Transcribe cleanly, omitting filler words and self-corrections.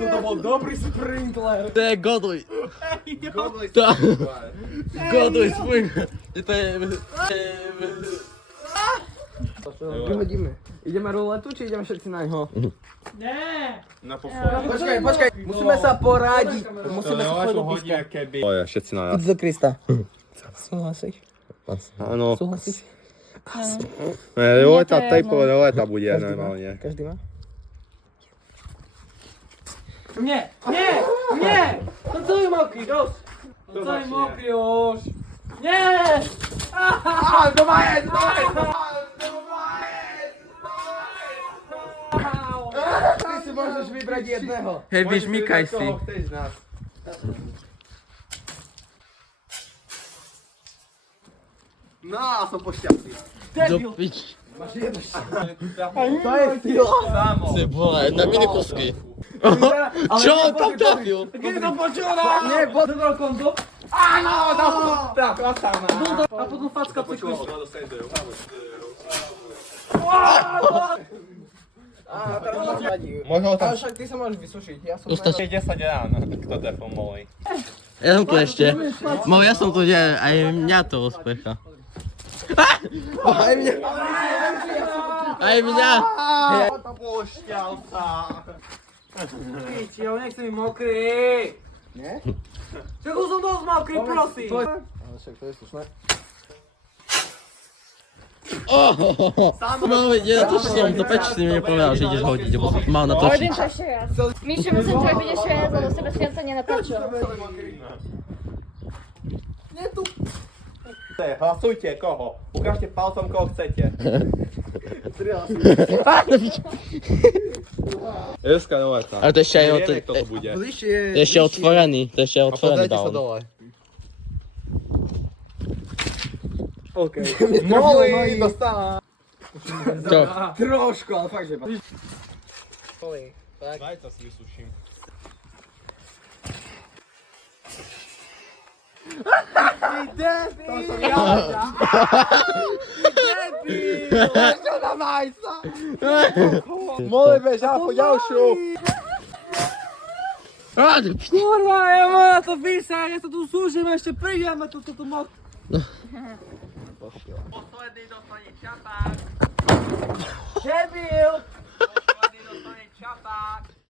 To bol dobrý sprinkler. To je goduj. Godlej To... Goduj svoj. To je... Vyhodíme. Ideme ruletu, či ideme všetci na ňo? Na posledný. Počkaj, musíme sa poradiť. Musíme sa poradiť do píska. Keby... To je všetci na Idź do Krista. Súhlasíš? Áno. Súhlasíš? Roleta bude normálne. Každý má? Nie! To je mokrý, dosť! To je mokrý už! Nie! Ty si môžeš vybrať jedného. Hej, vyžmykaj si. No, som pošťastný. Do pič. To je styl. Ty vole, na minikusky. Čo on tam trafil? Keď to počúva! Nie, bod. Dobro konto. Áno, dal som tak, klasávna. A potom facka cykliš. Teraz ma vadí. Možno tam Ale však ty sa môžeš vysušiť. Ja som Ustač. 10 ráno, kto trefil molej. Ja som tu ešte. Ja som tu, že aj mňa to uspecha. Aj mňa. Aj mňa. Pošťalca. Pič, ja nechcem byť mokrý. Nie? Však už som dosť mokrý, prosím. Ale však to je slušné. No, ja to som, to peč si mi nepovedal, že ideš hodiť, lebo som mal natočiť. Pojedem to ešte raz. Mišo, musím ťa robiť ešte raz, lebo sebe sviatca nenapáčil. Hlasujte, koho. Ukážte palcom, koho chcete. Jeska roleta. Ale to ešte aj Nevieme, kto to bude. Bližšie. to je ešte otvorený, to je ešte otvorený balón. dole. OK. Molej, dostala. Čo? Trošku, ale fakt, že... Daj to si vysuším. Molej, bež, ja po ďalšiu. Kurva, ja mám na to písať, ja to tu súžim, ešte prídeme tu mokrý. Posledný dostane čapák. Debil! Posledný dostane čapák.